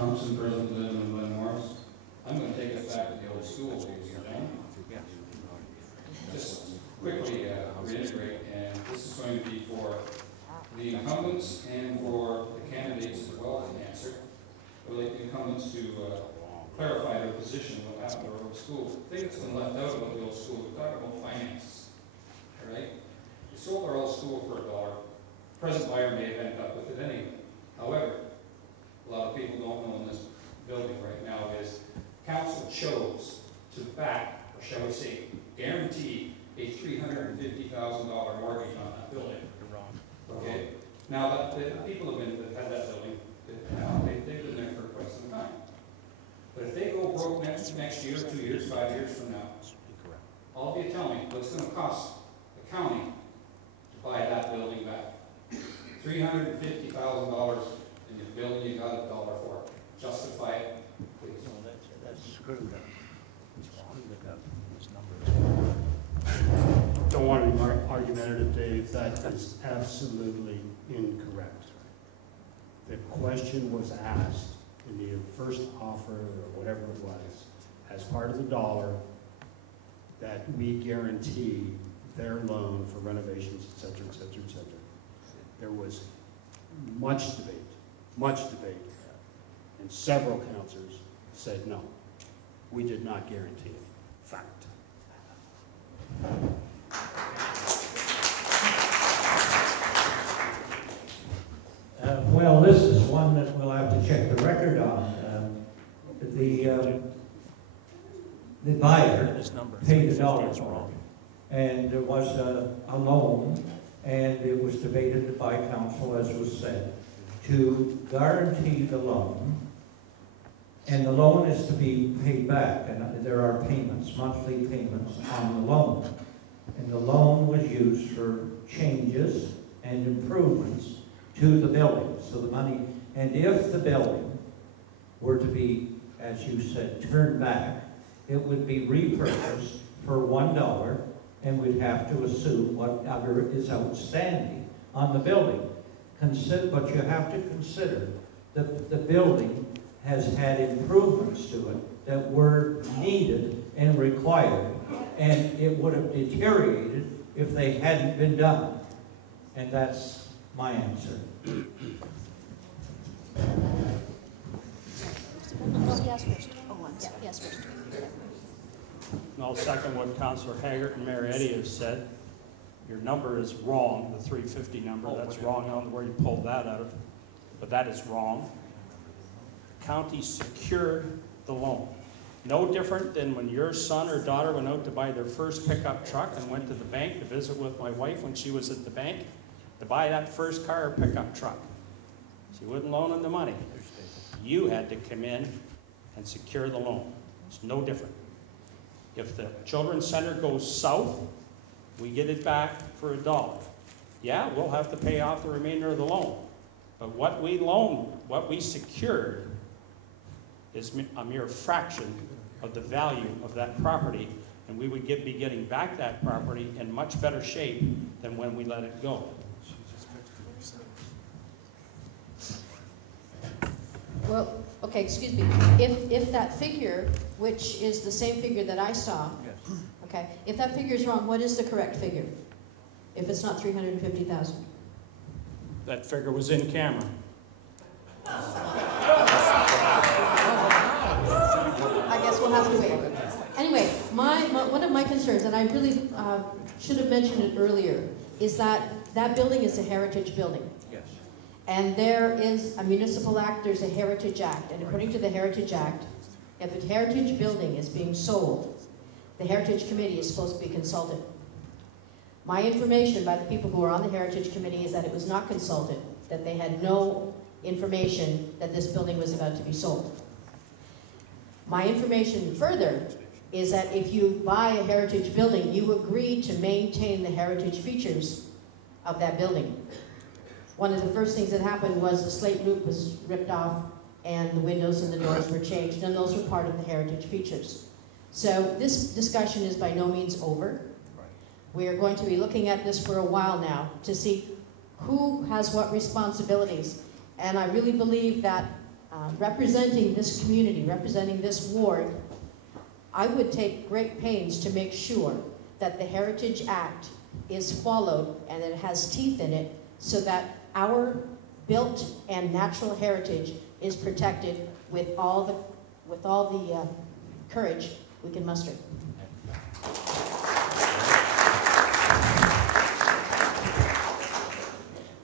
Thompson, President Lynn and Glenn Morris. I'm going to take us back to the old school days, just quickly reiterate, and this is going to be for the incumbents and for the candidates as well as the answer. I would like the incumbents to clarify their position on what happened to our old school. The thing that's been left out about the old school, we talk about finances. All right? We sold our old school for $1. Present buyer may have ended up with it anyway. However, a lot of people don't know in this building right now is council chose to back, or shall we say, guarantee a $350,000 mortgage on that building. You're wrong. Okay? Now, the people that had that building, they've been there for quite some time. But if they go broke next year, 2 years, 5 years from now, all of you tell me what's going to cost the county to buy that building back. $350,000 in the building you got $1 for. Justify it, please. That's good. Don't want to be argumentative, Dave. That is absolutely incorrect. The question was asked in the first offer, or whatever it was, as part of the dollar, that we guarantee their loan for renovations, et cetera, et cetera, et cetera. There was much debate, and several councilors said no. We did not guarantee it. Fact. Well, this is one that we'll have to check the record on. The buyer paid $1 for it, and there was a loan, and it was debated by council, as was said, to guarantee the loan, and the loan is to be paid back, and there are payments, monthly payments on the loan. And the loan was used for changes and improvements to the building. So the money, and if the building were to be, as you said, turned back, it would be repurchased for $1, and we'd have to assume whatever is outstanding on the building. But you have to consider that the building has had improvements to it that were needed and required, and it would have deteriorated if they hadn't been done. And that's my answer. And I'll second what Councillor Haggart and Mayor Eddy have said. Your number is wrong, the 350 number. That's wrong. I don't know where you pulled that out of, but that is wrong. County secured the loan. No different than when your son or daughter went out to buy their first pickup truck and went to the bank to visit with my wife when she was at the bank to buy that first car or pickup truck. She wouldn't loan them the money. You had to come in and secure the loan. It's no different. If the Children's Center goes south, we get it back for $1. Yeah, we'll have to pay off the remainder of the loan. But what we loaned, what we secured, is a mere fraction of the value of that property, and we would be getting back that property in much better shape than when we let it go. Well, okay, excuse me. If that figure, which is the same figure that I saw, okay, if that figure is wrong, what is the correct figure? If it's not 350,000? That figure was in camera. I guess we'll have to wait. Anyway, one of my concerns, and I really should have mentioned it earlier, is that that building is a heritage building. Yes. And there is a municipal act, there's a Heritage Act, and according to the Heritage Act, if a heritage building is being sold, the Heritage Committee is supposed to be consulted. My information by the people who are on the Heritage Committee is that it was not consulted, that they had no information that this building was about to be sold. My information further is that if you buy a heritage building, you agree to maintain the heritage features of that building. One of the first things that happened was the slate roof was ripped off and the windows and the doors were changed, and those were part of the heritage features. So this discussion is by no means over. We are going to be looking at this for a while now to see who has what responsibilities. And I really believe that representing this community, representing this ward, I would take great pains to make sure that the Heritage Act is followed and that it has teeth in it so that our built and natural heritage is protected with all the courage we can muster.